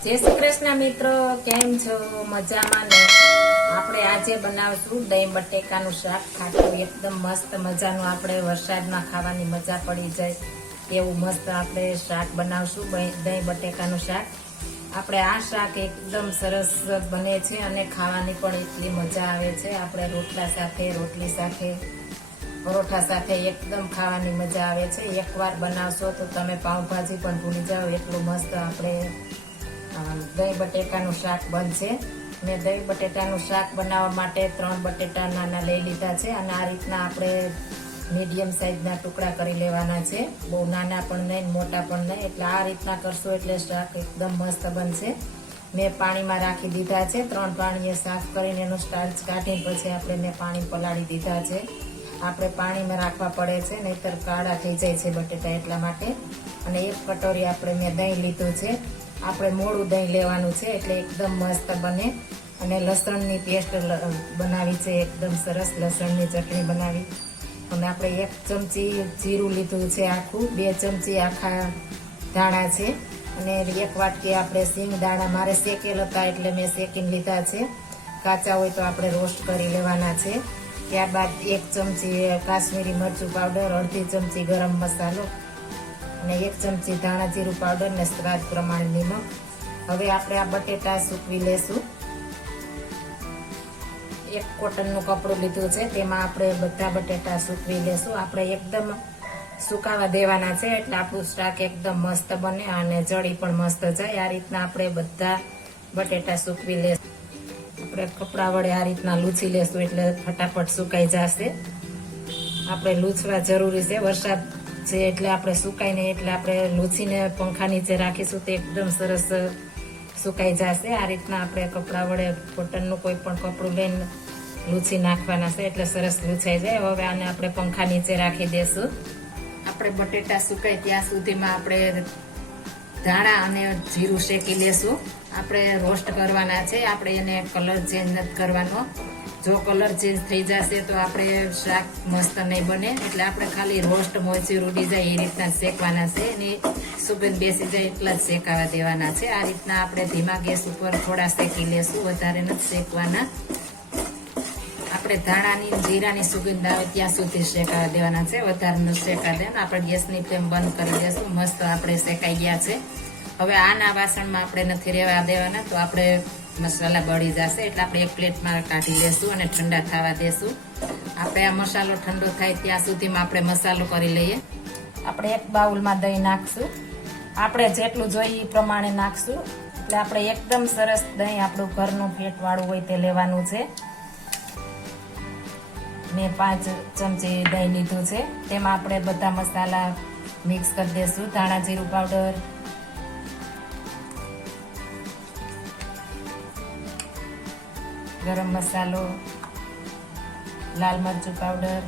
જય શ્રી કૃષ્ણ મિત્રો, કેમ છો? મજામાં ને? આપણે આજે બનાવશું દહીં બટેકાનું શાક ખાટું. એકદમ મસ્ત મજાનું આપણે વરસાદમાં ખાવાની મજા પડી જાય એવું મસ્ત આપણે શાક બનાવશું દહીં બટેકાનું શાક. આપણે આ શાક એકદમ સરસ બને છે અને ખાવાની પણ એટલી મજા આવે છે. આપણે રોટલા સાથે, રોટલી સાથે, પરોઠા સાથે એકદમ ખાવાની મજા આવે છે. એકવાર બનાવશો તો તમે પાઉંભાજી પણ ભૂલી જાઓ, એટલું મસ્ત આપણે દહીં બટેકાનું શાક બનશે. મેં દહીં બટેટાનું શાક બનાવવા માટે ત્રણ બટેટા નાના લઈ લીધા છે અને આ રીતના આપણે મીડિયમ સાઇઝના ટુકડા કરી લેવાના છે. બહુ નાના પણ નહીં, મોટા પણ નહીં. એટલે આ રીતના કરશો એટલે શાક એકદમ મસ્ત બનશે. મેં પાણીમાં રાખી દીધા છે. ત્રણ પાણીએ સાફ કરીને એનો સ્ટાર્ચ કાઢીને પછી આપણે મેં પાણી પલાળી દીધા છે. આપણે પાણીમાં રાખવા પડે છે, નહીતર કાળા થઈ જાય છે બટેટા એટલા માટે. અને એક કટોરી આપણે મેં દહીં લીધું છે. આપણે મોડું દહીં લેવાનું છે એટલે એકદમ મસ્ત બને. અને લસણની પેસ્ટ બનાવી છે, એકદમ સરસ લસણની ચટણી બનાવી. અને આપણે એક ચમચી જીરું લીધું છે આખું, બે ચમચી આખા દાણા છે. અને એક વાટકી આપણે સિંગ દાણા મારે શેકેલ હતા એટલે મેં શેકીને લીધા છે. કાચા હોય તો આપણે રોસ્ટ કરી લેવાના છે. ત્યારબાદ એક ચમચી કાશ્મીરી મરચું પાવડર, અડધી ચમચી ગરમ મસાલો. અને એક ચમચી ધાણા જીરું પાવડર ને સ્વાદ પ્રમાણે નિમક. હવે આપણે આ બટેટા સૂકવી લેશું. એક કોટનનું કપડું લીધું છે, તેમાં આપણે બધા બટેટા સૂકવી લેશું. આપણે એકદમ સુકાવા દેવાના છે, એટલે આપણું શાક એકદમ મસ્ત બને અને જળી પણ મસ્ત જાય. આ રીતના આપણે બધા બટેટા સૂકવી લેશું. આપણે કપડા વડે આ રીતના લૂછી લેશું, એટલે ફટાફટ સુકાઈ જશે. આપણે લૂછવા જરૂરી છે. વરસાદ છે એટલે આપણે સુકાય નહીં, એટલે આપણે લૂછીને પંખા નીચે રાખીશું તે એકદમ સરસ સુકાઈ જશે. આ રીતના આપણે કપડા વડે કોટનનું કોઈ પણ કપડું લઈને લૂછી નાખવાના છે એટલે સરસ લૂછાઈ જાય. હવે આને આપણે પંખા નીચે રાખી દેશું. આપણે બટેટા સુકાય ત્યાં સુધીમાં આપણે ધાણા અને જીરું શેકી લેશું. આપણે રોસ્ટ કરવાના છે. આપણે એને કલર ચેન્જ નથી કરવાનો. જો કલર ચેન્જ થઈ જશે તો આપણે શાક મસ્ત નહીં બને. એટલે આપણે ખાલી રોસ્ટ મોચી રૂડી જાય એ રીતના શેકવાના છે. અને સુગંધ બેસી જાય એટલા જ શેકાવા દેવાના છે. આ રીતના આપણે ધીમા ગેસ ઉપર થોડા શેકી લેશું. વધારે નથી શેકવાના. આપણે ધાણાની, જીરાની સુગંધ આવે ત્યાં સુધી શેકાવા દેવાના છે. વધારે ન શેકા દે આપણે ગેસની ફ્લેમ બંધ કરી દેશું. મસ્ત આપણે શેકાઈ ગયા છે. હવે આના વાસણમાં આપણે નથી રહેવા દેવાના. તો આપણે મસાલા બળી જશે એટલે આપણે એક પ્લેટમાં કાઢી લેશું અને ઠંડા થવા દેશું. આપણે આ મસાલો ઠંડો થાય ત્યાં સુધીમાં આપણે મસાલો કરી લઈએ. આપણે એક બાઉલમાં દહીં નાખશું. આપણે જેટલું જોઈએ એ પ્રમાણે નાખશું. એટલે આપણે એકદમ સરસ દહીં આપણું ઘરનું ફેટવાળું હોય તે લેવાનું છે. મેં પાંચ ચમચી દહીં લીધું છે. તેમાં આપણે બધા મસાલા મિક્સ કરી દઈશું ધાણા જીરું પાવડર ગરમ મસાલો, લાલ મરચું પાવડર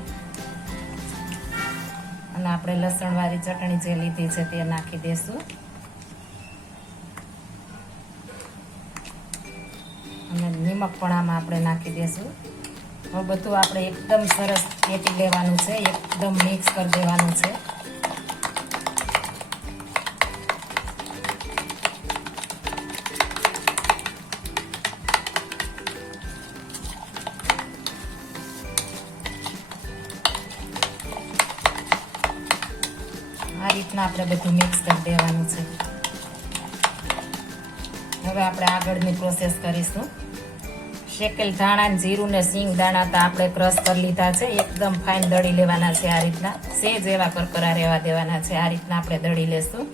અને આપણે લસણવાળી ચટણી જે લીધી છે તે નાખી દઈશું અને નિમક પણ આમાં આપણે નાખી દઈશું હવે બધું આપણે એકદમ સરસ પેટી લેવાનું છે, એકદમ મિક્સ કરી દેવાનું છે. આપણે બધું મિક્સ કરી દેવાનું છે. હવે આપણે આગળની પ્રોસેસ કરીશું. શેકેલ ધાણા જીરું ને સિંગ દાણા તો આપણે ક્રશ કરી લીધા છે. એકદમ ફાઇન દળી લેવાના છે આ રીતના. સેજ એવા કરકરા રહેવા દેવાના છે. આ રીતના આપણે દળી લેશું.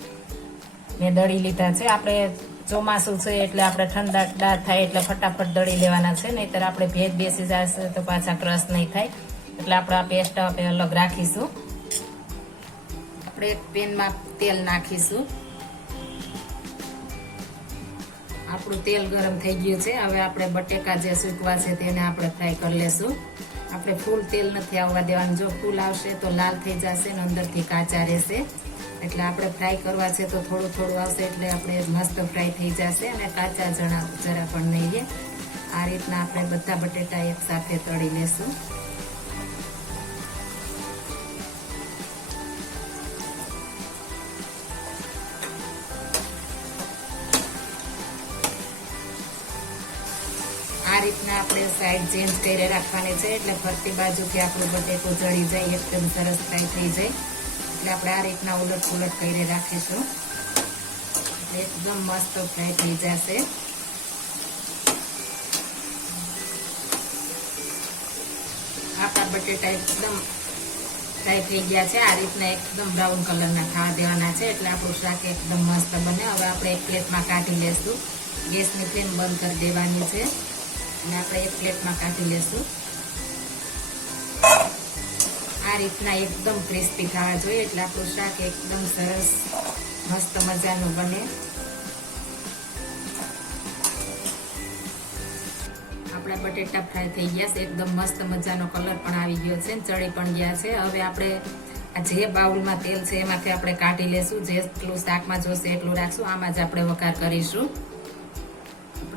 મેં દળી લીધા છે. આપણે ચોમાસું છે એટલે આપણે ઠંડા થાય એટલે ફટાફટ દળી લેવાના છે. નહીતર આપણે ભેજ બેસી જશે તો પાછા ક્રશ નહીં થાય. એટલે આપણે આ પેસ્ટ આપણે અલગ રાખીશું. આપણે એક પેનમાં તેલ નાખીશું. આપણું તેલ ગરમ થઈ ગયું છે. હવે આપણે બટેકા જે સૂકવા છે તેને આપણે ફ્રાય કરી લેશું. આપણે ફૂલ તેલ નથી આવવા દેવાનું. જો ફૂલ આવશે તો લાલ થઈ જશે ને અંદરથી કાચા રહેશે. એટલે આપણે ફ્રાય કરવા છે તો થોડું થોડું આવશે એટલે આપણે મસ્ત ફ્રાય થઈ જશે અને કાચા જણા જરા પણ નહીં રહે. આ રીતના આપણે બધા બટેટા એક સાથે તળી લેશું. આ રીતના આપણે સાઈડ ચેન્જ કરી રાખવાની છે. એટલે ફરતી બાજુથી આપણું બટેકું જળી જાય, એકદમ સરસ ફ્રાય થઈ જાય. એટલે આપણે આ રીતના ઉલટ પુલટ કરી રાખીશું. એકદમ મસ્ત ફ્રાય થઈ જશે. આપણા બટેટા એકદમ ફ્રાય થઈ ગયા છે. આ રીતના એકદમ બ્રાઉન કલરના ખાવા દેવાના છે. એટલે આપણું શાક એકદમ મસ્ત બને. હવે આપણે એક પ્લેટમાં કાઢી લેશું. ગેસની ફ્લેમ બંધ કરી દેવાની છે. અને આપણે એક પ્લેટમાં કાઢી લેશું. આ રીતના એકદમ ક્રિસ્પી ખાવા જોઈએ, એટલે આપણું શાક એકદમ સરસ, મસ્ત મજાનું બને. આપણા બટેટા ફ્રાય થઈ ગયા છે, એકદમ મસ્ત મજાનો કલર પણ આવી ગયો છે, ચડી પણ ગયા છે. હવે આપણે આ જે બાઉલમાં તેલ છે એમાંથી આપણે કાઢી લેશું, જેટલું શાકમાં જોશે એટલું રાખશું. આમાં જ આપણે વઘાર કરીશું.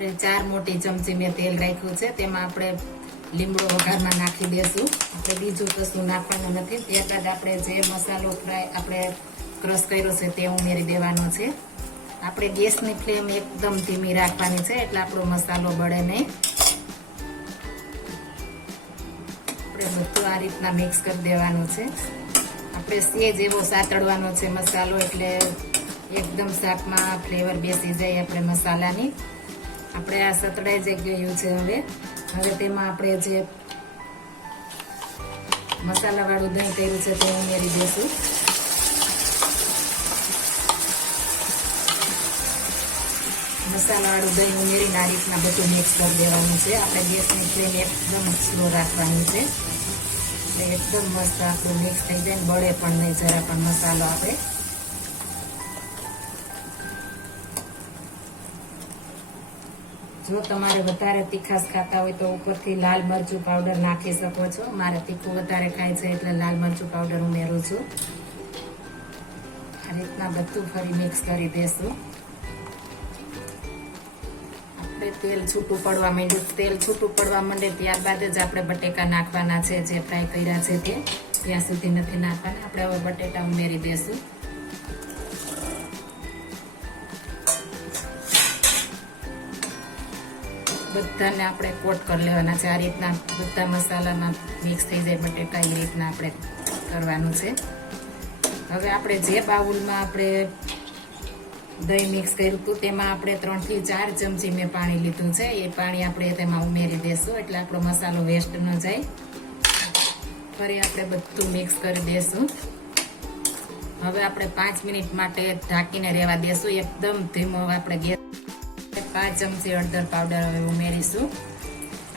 આપણે ચાર મોટી ચમચી મેં તેલ રાખ્યું છે, તેમાં આપણે લીમડો વઘારમાં નાખી દેશું. આપણે બીજું કશું નાખવાનું નથી. ત્યારબાદ આપણે જે મસાલો ફ્રાય આપણે ક્રશ કર્યો છે તે ઉમેરી દેવાનો છે. આપણે ગેસની ફ્લેમ એકદમ ધીમી રાખવાની છે, એટલે આપણો મસાલો બળે નહીં. આપણે બધું આ રીતના મિક્સ કરી દેવાનું છે. આપણે સેજ એવો સાતડવાનો છે મસાલો, એટલે એકદમ શાકમાં ફ્લેવર બેસી જાય આપણે મસાલાની. આપણે આ સતડાઈ જે ગયું છે હવે. હવે તેમાં આપણે જે મસાલાવાળું દહીં કર્યું છે તે ઉમેરી દઈશું. મસાલાવાળું દહીં ઉમેરીને આ રીતના બધું મિક્સ કરી દેવાનું છે. આપણે ગેસની ફ્લેમ એકદમ સ્લો રાખવાની છે. એટલે એકદમ મસ્ત આપણું મિક્સ થઈ જાય બળે પણ નહીં, જરા પણ મસાલો આપણે જો તમારે વધારે તીખાસ ખાતા હોય તો ઉપરથી લાલ મરચું પાવડર નાખી શકો છો. મારે તીખું વધારે ખાય છે એટલે લાલ મરચું પાવડર ઉમેરું છું. આ રીતના બધું ફરી મિક્સ કરી દેશું. આપણે તેલ છૂટું પડવા માંડ્યું. તેલ છૂટું પડવા માંડે ત્યારબાદ જ આપણે બટેકા નાખવાના છે, જે ફ્રાય કર્યા છે તે. ત્યાં સુધી નથી નાખવાના. આપણે હવે બટેટા ઉમેરી દેશું. બધાને આપણે કોટ કરી લેવાના છે. આ રીતના બધા મસાલામાં મિક્સ થઈ જાય બટેટા, એ રીતના આપણે કરવાનું છે. હવે આપણે જે બાઉલમાં આપણે દહીં મિક્સ કર્યું હતું, તેમાં આપણે ત્રણથી ચાર ચમચી મેં પાણી લીધું છે. એ પાણી આપણે તેમાં ઉમેરી દેશું, એટલે આપણો મસાલો વેસ્ટ ન જાય. ફરી આપણે બધું મિક્સ કરી દેશું. હવે આપણે પાંચ મિનિટ માટે ઢાંકીને રહેવા દેશું. એકદમ ધીમો આપણે ગેસ પાંચ ચમચી હળદર પાવડર હવે ઉમેરીશું.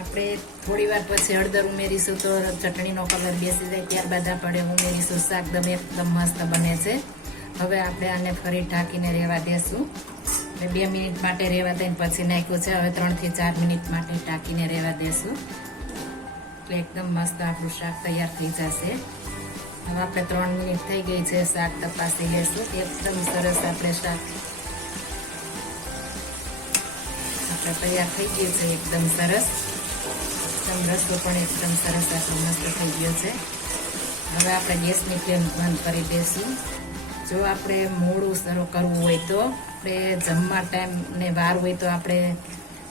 આપણે થોડી વાર પછી હળદર ઉમેરીશું તો ચટણીનો કલર બેસી જાય, ત્યારબાદ આપણે ઉમેરીશું શાક. દમ એકદમ મસ્ત બને છે. હવે આપણે આને ફરી ઢાંકીને રહેવા દેશું. એટલે બે મિનિટ માટે રહેવા દઈને પછી નાખ્યું છે. હવે ત્રણથી ચાર મિનિટ માટે ઢાંકીને રહેવા દેશું. એટલે એકદમ મસ્ત આપણું શાક તૈયાર થઈ જશે. હવે આપણે ત્રણ મિનિટ થઈ ગઈ છે શાક તપાસી લેશું. એકદમ સરસ આપણે શાક તૈયાર થઈ ગયું છે એકદમ સરસ એકદમ રસો પણ એકદમ સરસ આપણો મસ્ત થઈ ગયો છે હવે આપણે ગેસની ફ્લેમ બંધ કરી દઈશું જો આપણે મોડું શરૂ કરવું હોય તો આપણે જમવા ટાઈમને વાર હોય તો આપણે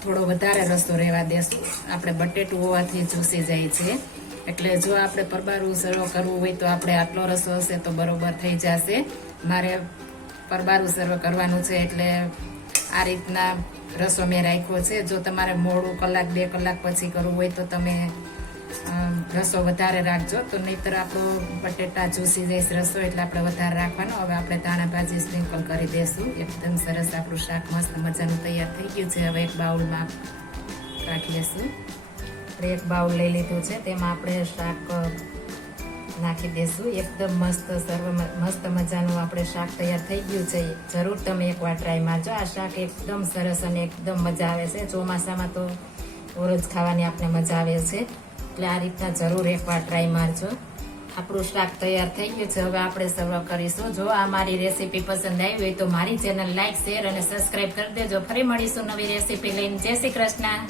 થોડો વધારે રસો રહેવા દેશું. આપણે બટેટું હોવાથી ચૂસી જાય છે. એટલે જો આપણે પરબારું સરવ કરવું હોય તો આપણે આટલો રસો હશે તો બરોબર થઈ જશે. મારે પરબારું સર્વ કરવાનું છે એટલે આ રીતના રસો મેં રાખ્યો છે. જો તમારે મોડું કલાક, બે કલાક પછી કરવું હોય તો તમે રસો વધારે રાખજો. તો નહીતર આપણો બટેટા ચૂસી જઈશ રસો એટલે આપણે વધારે રાખવાનો. હવે આપણે દાણા ભાજી સ્પ્રિંકલ કરી દઈશું એકદમ સરસ આપણું શાક મસ્ત મજાનું તૈયાર થઈ ગયું છે. હવે એક બાઉલમાં કાઢી લેશું. એક બાઉલ લઈ લીધું છે. તેમાં આપણે શાક નાખી દઈશું એકદમ મસ્ત, સર્વ મસ્ત મજાનું આપણે શાક તૈયાર થઈ ગયું છે. જરૂર તમે એકવાર ટ્રાય મારજો. આ શાક એકદમ સરસ અને એકદમ મજા આવે છે. ચોમાસામાં તો ઓરજ ખાવાની આપણે મજા આવે છે. એટલે આ રીતના જરૂર એકવાર ટ્રાય મારજો. આપણું શાક તૈયાર થઈ ગયું છે. હવે આપણે સર્વ કરીશું. જો આ મારી રેસીપી પસંદ આવી હોય તો મારી ચેનલ લાઈક શેર અને સબસ્ક્રાઈબ કરી દેજો. ફરી મળીશું નવી રેસીપી લઈને. જય શ્રી કૃષ્ણ.